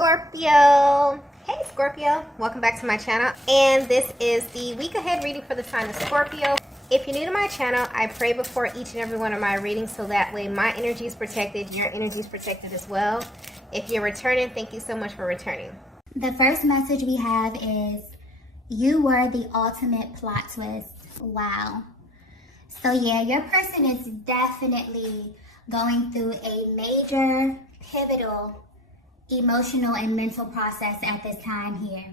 Scorpio. Hey Scorpio, welcome back to my channel, and this is the week ahead reading for the sign of Scorpio. If you're new to my channel, I pray before each and every one of my readings so that way my energy is protected, your energy is protected as well. If you're returning, thank you so much for returning. The first message we have is, you were the ultimate plot twist. Wow. So yeah, your person is definitely going through a major, pivotal, emotional and mental process at this time here.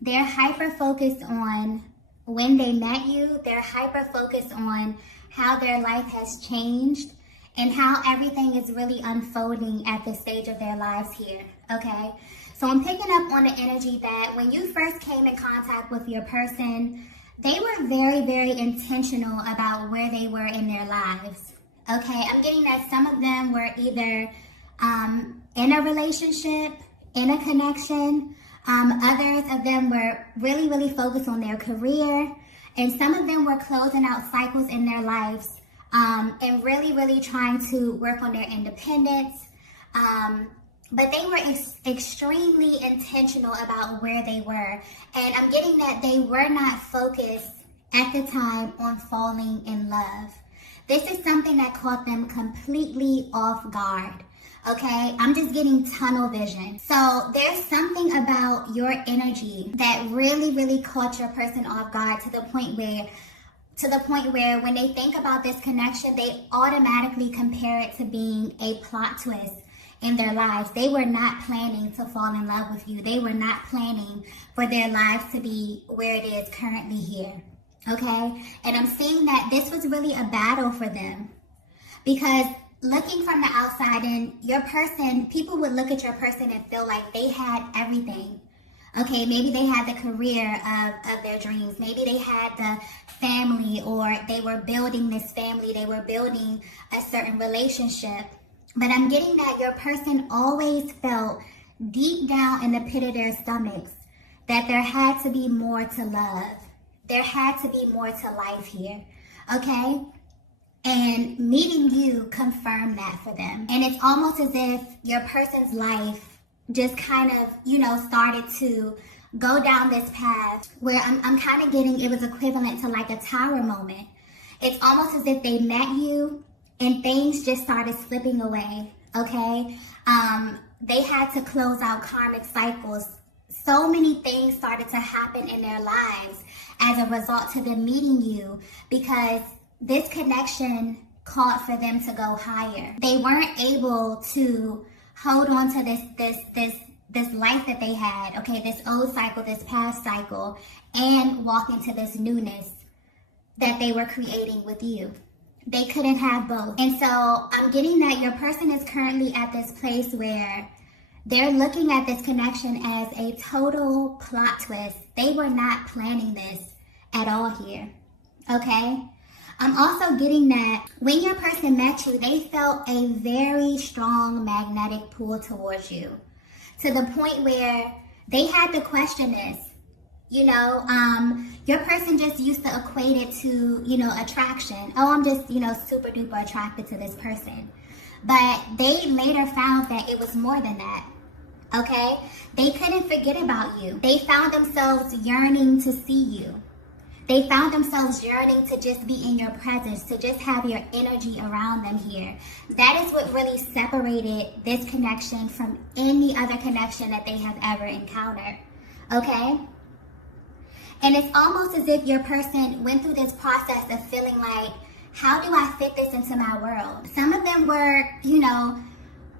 They're hyper-focused on when they met you. They're hyper-focused on how their life has changed and how everything is really unfolding at this stage of their lives here, okay? So I'm picking up on the energy that when you first came in contact with your person, they were very, very intentional about where they were in their lives, okay? I'm getting that some of them were either in a relationship, in a connection. Others of them were really, really focused on their career. And some of them were closing out cycles in their lives and really, really trying to work on their independence. But they were extremely intentional about where they were. And I'm getting that they were not focused at the time on falling in love. This is something that caught them completely off guard. Okay, I'm just getting tunnel vision. So there's something about your energy that really, really caught your person off guard to the point where when they think about this connection, they automatically compare it to being a plot twist in their lives. They were not planning to fall in love with you. They were not planning for their lives to be where it is currently here. Okay, and I'm seeing that this was really a battle for them, because looking from the outside in, your person, people would look at your person and feel like they had everything. Okay, maybe they had the career of their dreams. Maybe they had the family, or they were building this family. They were building a certain relationship. But I'm getting that your person always felt deep down in the pit of their stomachs that there had to be more to love. There had to be more to life here. Okay? And meeting you confirmed that for them. And it's almost as if your person's life just kind of, started to go down this path where I'm kind of getting, it was equivalent to like a tower moment. It's almost as if they met you and things just started slipping away, okay? They had to close out karmic cycles. So many things started to happen in their lives as a result to them meeting you, because this connection called for them to go higher. They weren't able to hold on to this life that they had, okay, this old cycle, this past cycle, and walk into this newness that they were creating with you. They couldn't have both. And so I'm getting that your person is currently at this place where they're looking at this connection as a total plot twist. They were not planning this at all here, okay? I'm also getting that when your person met you, they felt a very strong magnetic pull towards you, to the point where they had to question this. Your person just used to equate it to, attraction. Oh, I'm just, super duper attracted to this person. But they later found that it was more than that. Okay? They couldn't forget about you. They found themselves yearning to see you. They found themselves yearning to just be in your presence, to just have your energy around them here. That is what really separated this connection from any other connection that they have ever encountered, okay? And it's almost as if your person went through this process of feeling like, how do I fit this into my world? Some of them were,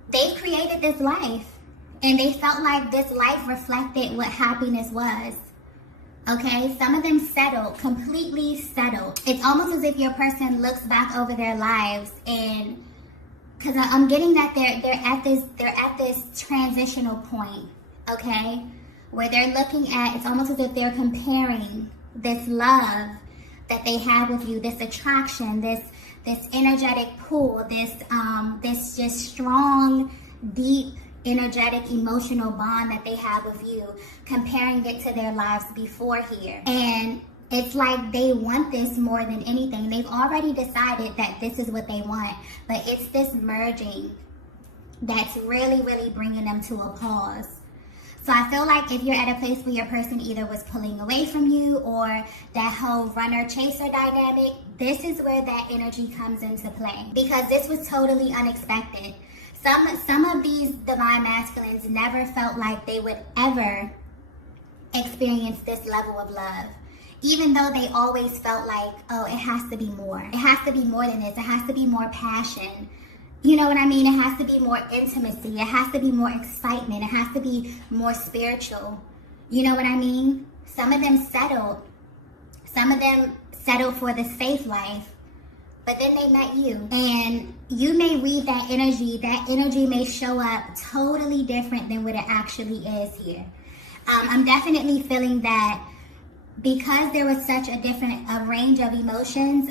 they've created this life, and they felt like this life reflected what happiness was. Okay, some of them settled, completely settled. It's almost as if your person looks back over their lives, and because I'm getting that they're at this transitional point, okay, where they're looking at, it's almost as if they're comparing this love that they have with you, this attraction, this energetic pull, this just strong, deep, energetic, emotional bond that they have with you, comparing it to their lives before here. And it's like they want this more than anything. They've already decided that this is what they want, but it's this merging that's really, really bringing them to a pause. So I feel like if you're at a place where your person either was pulling away from you or that whole runner-chaser dynamic, this is where that energy comes into play. Because this was totally unexpected. Some of these divine masculines never felt like they would ever experience this level of love. Even though they always felt like, oh, it has to be more. It has to be more than this. It has to be more passion. You know what I mean? It has to be more intimacy. It has to be more excitement. It has to be more spiritual. You know what I mean? Some of them settled. Some of them settled for the safe life. But then they met you. And you may read that energy. That energy may show up totally different than what it actually is here. I'm definitely feeling that because there was such a range of emotions,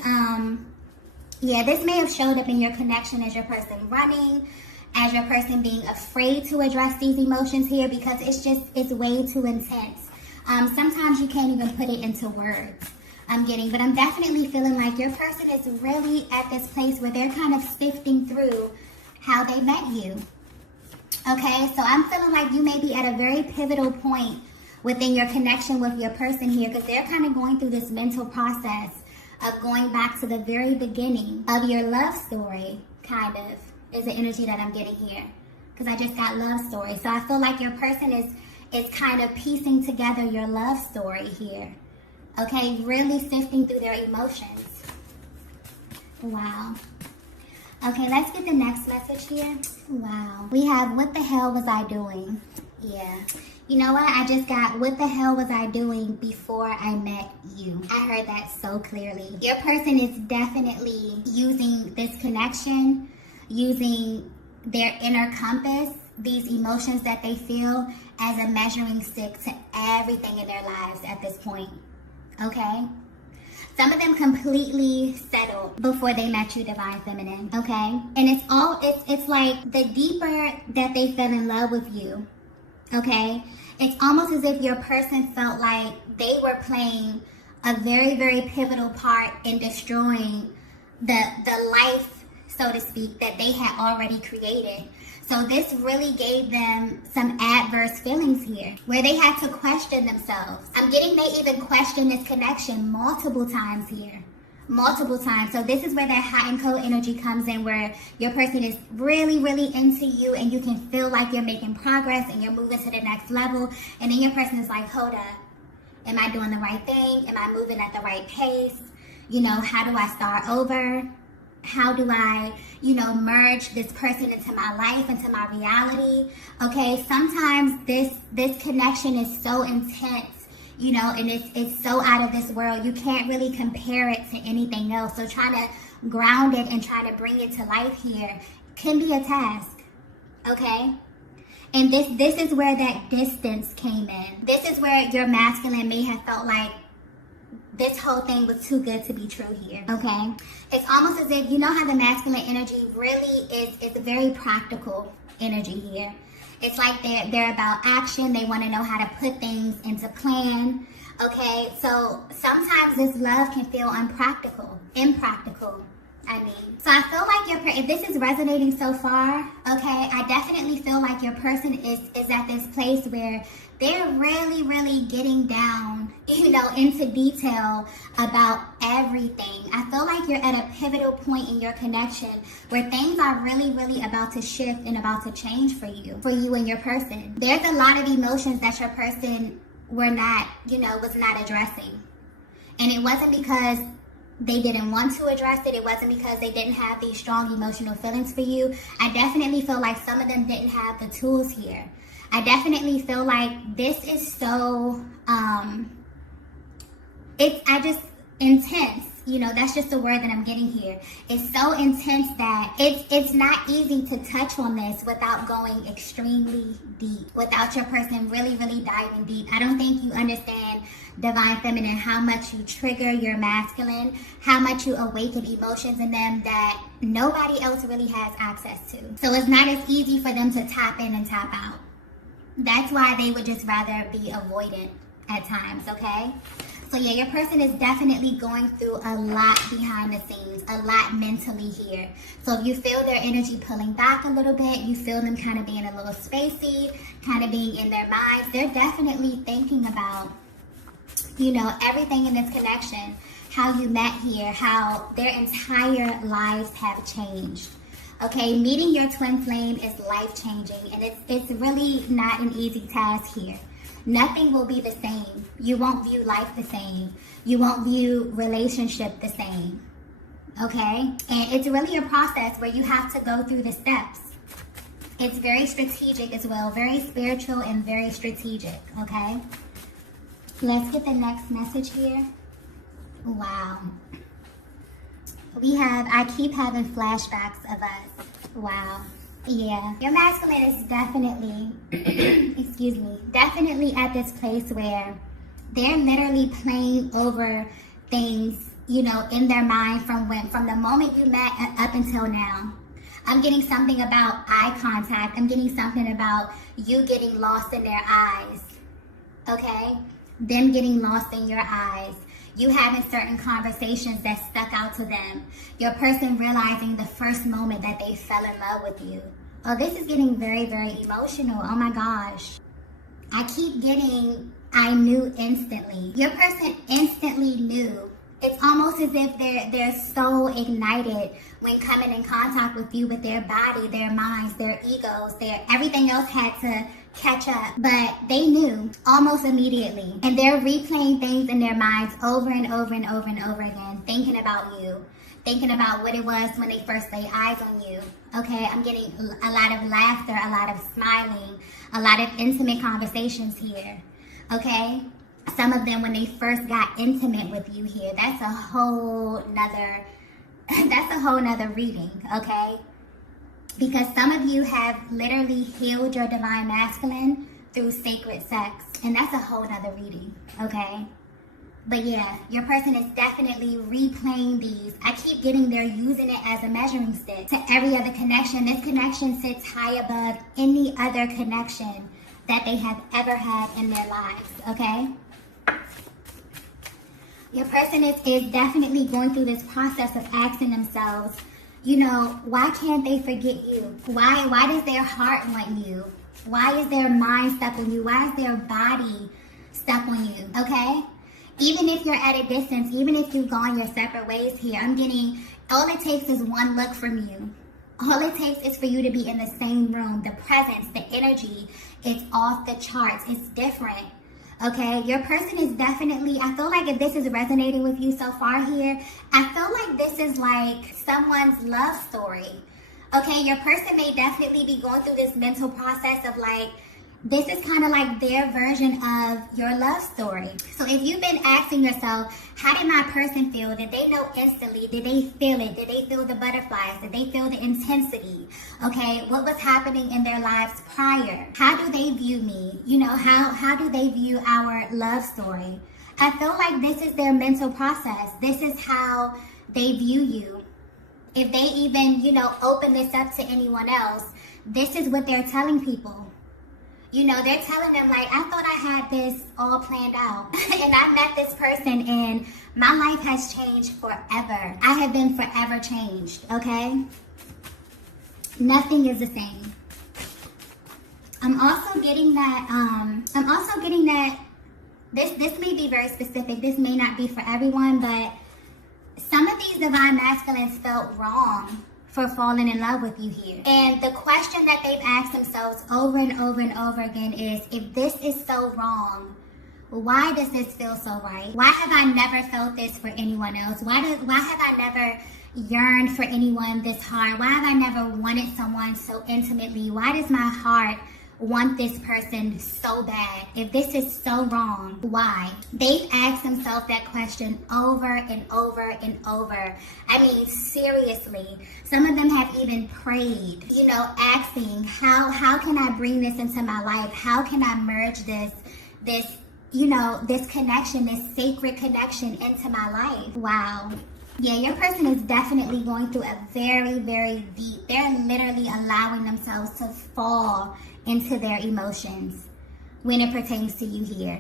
yeah, this may have showed up in your connection as your person running, as your person being afraid to address these emotions here because it's way too intense. Sometimes you can't even put it into words, but I'm definitely feeling like your person is really at this place where they're kind of sifting through how they met you. Okay, so I'm feeling like you may be at a very pivotal point within your connection with your person here because they're kind of going through this mental process of going back to the very beginning of your love story, kind of, is the energy that I'm getting here. Because I just got love story. So I feel like your person is kind of piecing together your love story here. Okay, really sifting through their emotions. Wow. Okay, let's get the next message here. Wow. We have, what the hell was I doing? Yeah. You know what? I just got, what the hell was I doing before I met you? I heard that so clearly. Your person is definitely using this connection, using their inner compass, these emotions that they feel as a measuring stick to everything in their lives at this point. Okay? Some of them completely settled before they met you, Divine Feminine. Okay? And it's like the deeper that they fell in love with you, okay, it's almost as if your person felt like they were playing a very, very pivotal part in destroying the life, so to speak, that they had already created. So this really gave them some adverse feelings here, where they had to question themselves. I'm getting they even questioned this connection multiple times here. Multiple times. So this is where that hot and cold energy comes in, where your person is really, really into you and you can feel like you're making progress and you're moving to the next level. And then your person is like, hold up. Am I doing the right thing? Am I moving at the right pace? You know, how do I start over? How do I, merge this person into my life, into my reality? Okay, sometimes this connection is so intense, and it's so out of this world. You can't really compare it to anything else. So trying to ground it and trying to bring it to life here can be a task, okay? And this is where that distance came in. This is where your masculine may have felt like this whole thing was too good to be true here, okay? It's almost as if, how the masculine energy really is a very practical energy here. It's like they're about action. They want to know how to put things into plan, okay? So sometimes this love can feel impractical, So I feel like if this is resonating so far, okay, I definitely feel like your person is at this place where they're really, really getting down, into detail about everything. I feel like you're at a pivotal point in your connection where things are really, really about to shift and about to change for you and your person. There's a lot of emotions that your person was not addressing. And it wasn't because they didn't want to address it. It wasn't because they didn't have these strong emotional feelings for you. I definitely feel like some of them didn't have the tools here. I definitely feel like this is so, intense. That's just the word that I'm getting here. It's so intense that it's not easy to touch on this without going extremely deep, without your person really, really diving deep. I don't think you understand, Divine Feminine, how much you trigger your masculine, how much you awaken emotions in them that nobody else really has access to. So it's not as easy for them to tap in and tap out. That's why they would just rather be avoidant at times, okay? So yeah, your person is definitely going through a lot behind the scenes, a lot mentally here. So if you feel their energy pulling back a little bit, you feel them kind of being a little spacey, kind of being in their minds, they're definitely thinking about, you know, everything in this connection, how you met here, how their entire lives have changed. Okay, meeting your twin flame is life-changing, and it's really not an easy task here. Nothing will be the same. You won't view life the same. You won't view relationship the same. Okay? And it's really a process where you have to go through the steps. It's very strategic as well, very spiritual and very strategic. Okay? Let's get the next message here. Wow. We have, I keep having flashbacks of us. Wow. Yeah. Your masculine is definitely, excuse me, definitely at this place where they're literally playing over things, you know, in their mind from the moment you met up until now. I'm getting something about eye contact. I'm getting something about you getting lost in their eyes. Okay? Them getting lost in your eyes. You having certain conversations that stuck out to them. Your person realizing the first moment that they fell in love with you. Oh, this is getting very, very emotional. Oh my gosh. I keep getting, I knew instantly. Your person instantly knew. It's almost as if they're so ignited when coming in contact with you, with their body, their minds, their egos, everything else had to catch up. But they knew almost immediately. And they're replaying things in their minds over and over and over and over again, thinking about you, thinking about what it was when they first laid eyes on you. Okay, I'm getting a lot of laughter, a lot of smiling, a lot of intimate conversations here. Okay? Some of them when they first got intimate with you here, that's a whole nother reading, okay? Because some of you have literally healed your divine masculine through sacred sex, and that's a whole nother reading, okay? But yeah, your person is definitely replaying these. I keep getting they're using it as a measuring stick to every other connection. This connection sits high above any other connection that they have ever had in their lives, okay? Your person is definitely going through this process of asking themselves, you know, why can't they forget you? Why does their heart want you? Why is their mind stuck on you? Why is their body stuck on you? Okay? Even if you're at a distance, even if you've gone your separate ways here, I'm getting, all it takes is one look from you. All it takes is for you to be in the same room. The presence, the energy, it's off the charts. It's different. Okay, your person is definitely, I feel like if this is resonating with you so far here, I feel like this is like someone's love story. Okay, your person may definitely be going through this mental process of like, this is kind of like their version of your love story. So if you've been asking yourself, how did my person feel? Did they know instantly? Did they feel it? Did they feel the butterflies? Did they feel the intensity? Okay, what was happening in their lives prior? How do they view me? You know, how do they view our love story? I feel like this is their mental process. This is how they view you. If they even, you know, open this up to anyone else, this is what they're telling people. You know, they're telling them like, I thought I had this all planned out and I met this person and my life has changed forever. I have been forever changed, okay? Nothing is the same. I'm also getting that, this may be very specific. This may not be for everyone, but some of these divine masculines felt wrong for falling in love with you here. And the question that they've asked themselves over and over and over again is, if this is so wrong, why does this feel so right? Why have I never felt this for anyone else? Why have I never yearned for anyone this hard? Why have I never wanted someone so intimately? Why does my heart want this person so bad? If this is so wrong, why? They've asked themselves that question over and over and over. I mean, seriously. Some of them have even prayed, you know, asking, how can I bring this into my life? How can I merge this, you know, this connection, this sacred connection into my life? Wow. Yeah, your person is definitely going through a very, very deep, they're literally allowing themselves to fall into their emotions when it pertains to you here.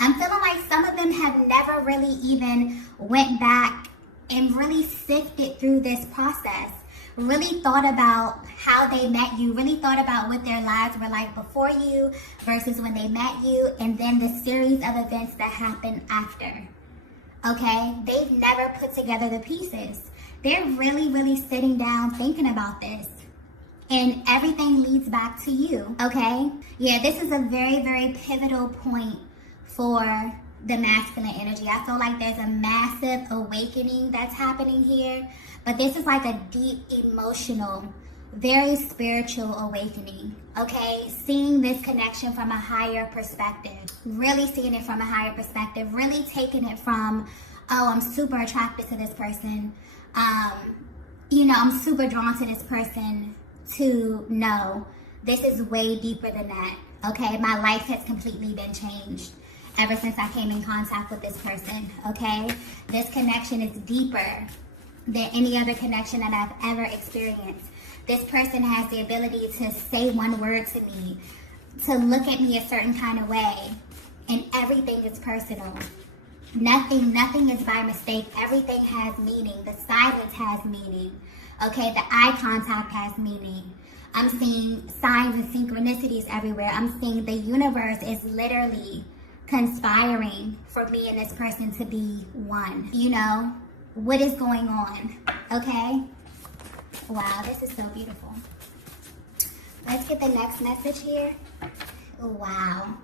I'm feeling like some of them have never really even went back and really sifted through this process. Really thought about how they met you, really thought about what their lives were like before you versus when they met you, and then the series of events that happened after. Okay? They've never put together the pieces. They're really sitting down thinking about this. And everything leads back to you. Okay? Yeah, this is a very pivotal point for the masculine energy. I feel like there's a massive awakening that's happening here. But this is like a deep emotional, very spiritual awakening, okay? Seeing this connection from a higher perspective, really seeing it from a higher perspective, really taking it from, oh, I'm super attracted to this person. I'm super drawn to this person, to no, this is way deeper than that, okay? My life has completely been changed ever since I came in contact with this person, okay? This connection is deeper than any other connection that I've ever experienced. This person has the ability to say one word to me, to look at me a certain kind of way, and everything is personal. Nothing is by mistake. Everything has meaning. The silence has meaning. Okay, the eye contact has meaning. I'm seeing signs and synchronicities everywhere. I'm seeing the universe is literally conspiring for me and this person to be one. What is going on, okay? Wow, this is so beautiful. Let's get the next message here. Wow.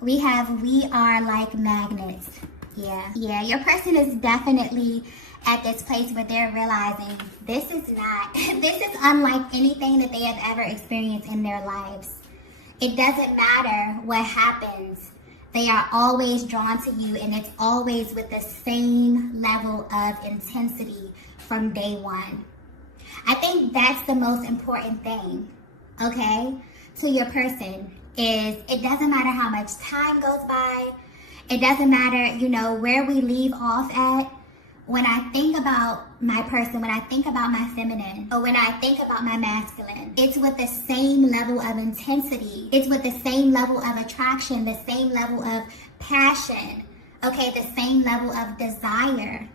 We are like magnets. Yeah, your person is definitely at this place where they're realizing this is unlike anything that they have ever experienced in their lives. It doesn't matter what happens. They are always drawn to you, and it's always with the same level of intensity from day one. I think that's the most important thing, okay, to your person is it doesn't matter how much time goes by. It doesn't matter, where we leave off at. When I think about my person, when I think about my feminine, or when I think about my masculine, it's with the same level of intensity. It's with the same level of attraction, the same level of passion, okay, the same level of desire.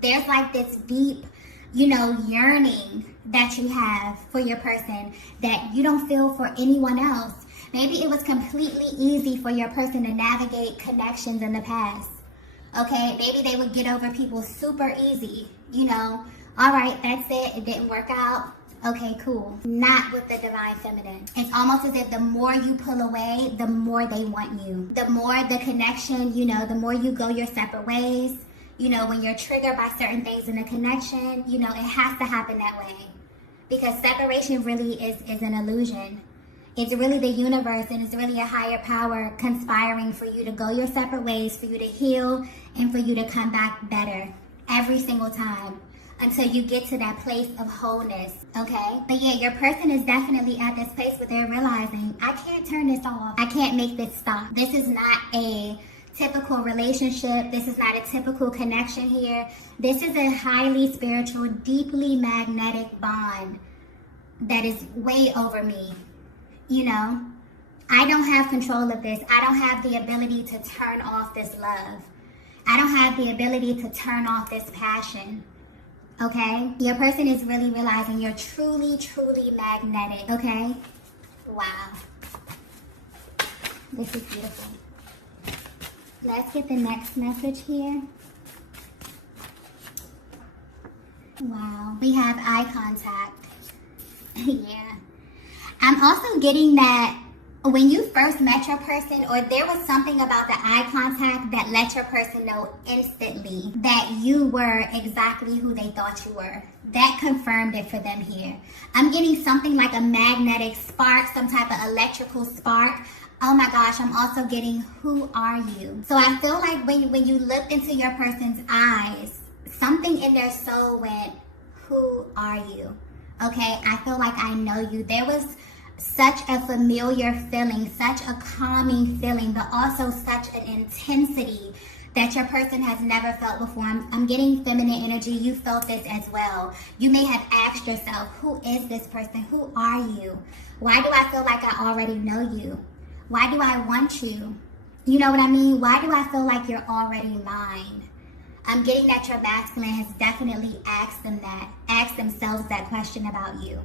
There's like this deep, yearning that you have for your person that you don't feel for anyone else. Maybe it was completely easy for your person to navigate connections in the past. Okay, maybe they would get over people super easy, all right, that's it, it didn't work out, okay, cool. Not with the divine feminine. It's almost as if the more you pull away, the more they want you. The more the connection, the more you go your separate ways, when you're triggered by certain things in a connection, it has to happen that way. Because separation really is an illusion. It's really the universe, and it's really a higher power conspiring for you to go your separate ways, for you to heal, and for you to come back better every single time until you get to that place of wholeness, okay? But yeah, your person is definitely at this place where they're realizing, I can't turn this off. I can't make this stop. This is not a typical relationship. This is not a typical connection here. This is a highly spiritual, deeply magnetic bond that is way over me. I don't have control of this. I don't have the ability to turn off this love. I don't have the ability to turn off this passion. Okay? Your person is really realizing you're truly magnetic. Okay? Wow. This is beautiful. Let's get the next message here. Wow. We have eye contact. Yeah. I'm also getting that when you first met your person, or there was something about the eye contact that let your person know instantly that you were exactly who they thought you were. That confirmed it for them here. I'm getting something like a magnetic spark, some type of electrical spark. Oh my gosh, I'm also getting, who are you? So I feel like when you looked into your person's eyes, something in their soul went, who are you? Okay, I feel like I know you. There was such a familiar feeling, such a calming feeling, but also such an intensity that your person has never felt before. I'm getting feminine energy. You felt this as well. You may have asked yourself, who is this person? Who are you? Why do I feel like I already know you? Why do I want you? You know what I mean? Why do I feel like you're already mine? I'm getting that your masculine has definitely asked themselves that question about you.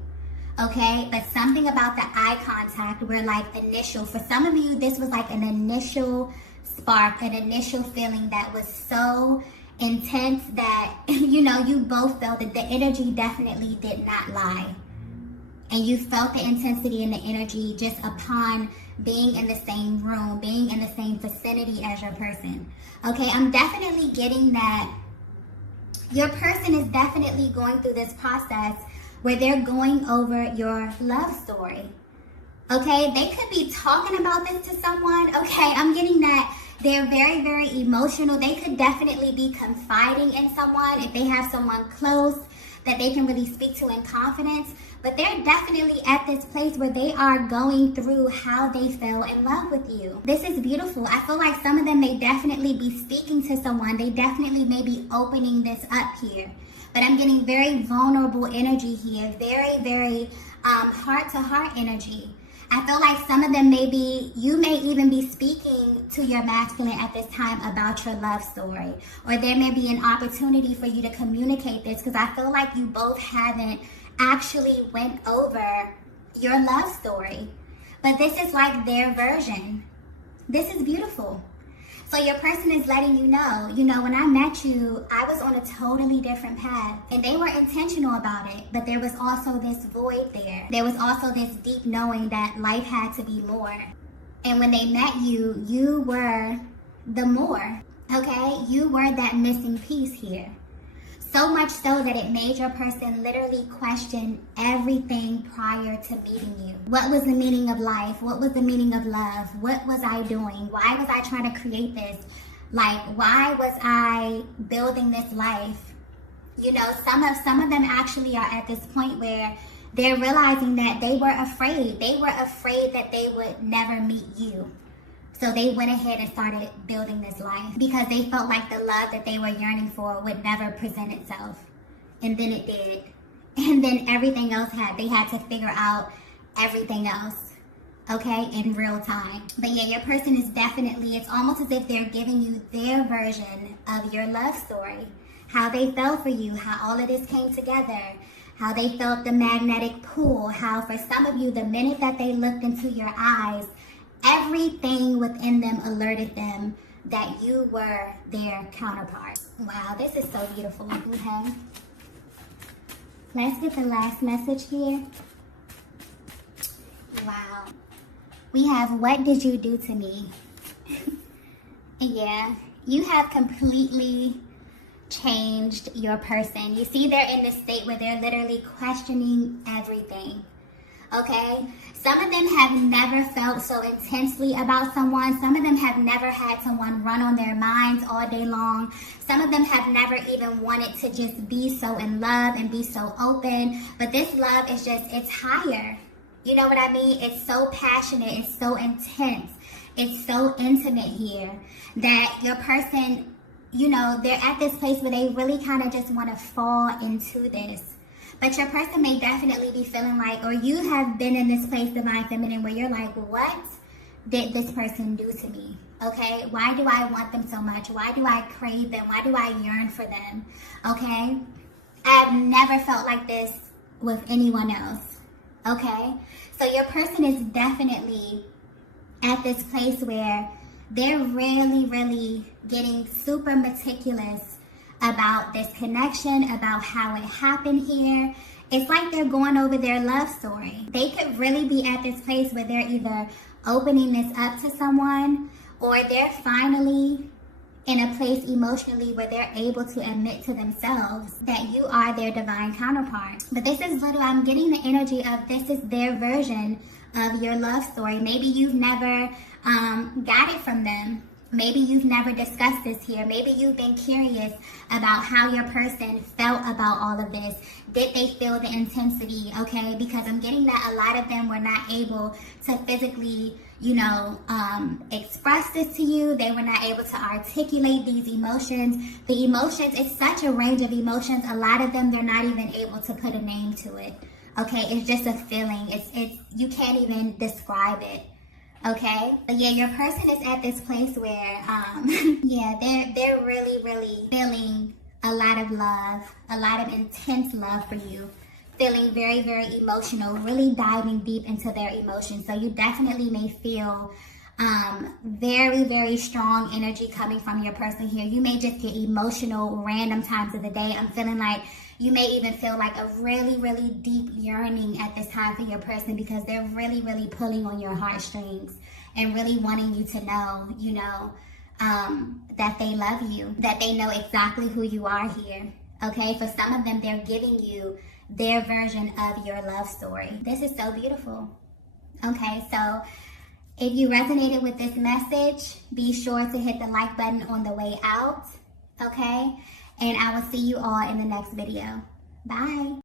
Okay, but something about the eye contact were like initial. For some of you, this was like an initial spark, an initial feeling that was so intense that, you know, you both felt that the energy definitely did not lie. And you felt the intensity and the energy just upon being in the same room, being in the same vicinity as your person. Okay, I'm definitely getting that your person is definitely going through this process where they're going over your love story. Okay, they could be talking about this to someone. Okay, I'm getting that they're very, very emotional. They could definitely be confiding in someone if they have someone close that they can really speak to in confidence. But they're definitely at this place where they are going through how they fell in love with you. This is beautiful. I feel like some of them may definitely be speaking to someone. They definitely may be opening this up here. But I'm getting very vulnerable energy here. Very, very heart-to-heart energy. I feel like some of them you may even be speaking to your masculine at this time about your love story. Or there may be an opportunity for you to communicate this, because I feel like you both haven't actually went over your love story. But this is like their version. This is beautiful. So your person is letting you know, when I met you, I was on a totally different path. And they were intentional about it, but there was also this void there. There was also this deep knowing that life had to be more. And when they met you, you were the more, okay? You were that missing piece here. So much so that it made your person literally question everything prior to meeting you. What was the meaning of life? What was the meaning of love? What was I doing? Why was I trying to create this? Like, why was I building this life? You know, some of them actually are at this point where they're realizing that they were afraid. They were afraid that they would never meet you. So they went ahead and started building this life because they felt like the love that they were yearning for would never present itself. And then it did. And then everything else they had to figure out everything else, okay, in real time. But yeah, your person is definitely, it's almost as if they're giving you their version of your love story. How they fell for you, how all of this came together, how they felt the magnetic pull, how for some of you, the minute that they looked into your eyes, everything within them alerted them that you were their counterpart. Wow, this is so beautiful. Okay. Let's get the last message here. Wow. We have, what did you do to me? Yeah, you have completely changed your person. You see, they're in this state where they're literally questioning everything. Okay? Some of them have never felt so intensely about someone. Some of them have never had someone run on their minds all day long. Some of them have never even wanted to just be so in love and be so open. But this love is just, it's higher. You know what I mean? It's so passionate. It's so intense. It's so intimate here that your person, you know, they're at this place where they really kind of just want to fall into this. But your person may definitely be feeling like, or you have been in this place, Divine Feminine, where you're like, what did this person do to me? Okay? Why do I want them so much? Why do I crave them? Why do I yearn for them? Okay? I've never felt like this with anyone else. Okay? So your person is definitely at this place where they're really, really getting super meticulous about this connection, about how it happened here. It's like they're going over their love story. They could really be at this place where they're either opening this up to someone, or they're finally in a place emotionally where they're able to admit to themselves that you are their divine counterpart. But this is I'm getting the energy of this is their version of your love story. Maybe you've never got it from them. Maybe you've never discussed this here. Maybe you've been curious about how your person felt about all of this. Did they feel the intensity? Okay, because I'm getting that a lot of them were not able to physically, express this to you. They were not able to articulate these emotions. The emotions, it's such a range of emotions. A lot of them, they're not even able to put a name to it. Okay, it's just a feeling. It's you can't even describe it. Okay, but yeah, your person is at this place where, yeah, they're really feeling a lot of love, a lot of intense love for you, feeling very emotional, really diving deep into their emotions. So you definitely may feel very strong energy coming from your person here. You may just get emotional random times of the day. I'm feeling like you may even feel like a really deep yearning at this time for your person, because they're really pulling on your heartstrings and really wanting you to know, you know, that they love you, that they know exactly who you are here. Okay, for some of them, they're giving you their version of your love story. This is so beautiful. Okay, so if you resonated with this message, be sure to hit the like button on the way out, okay? And I will see you all in the next video. Bye.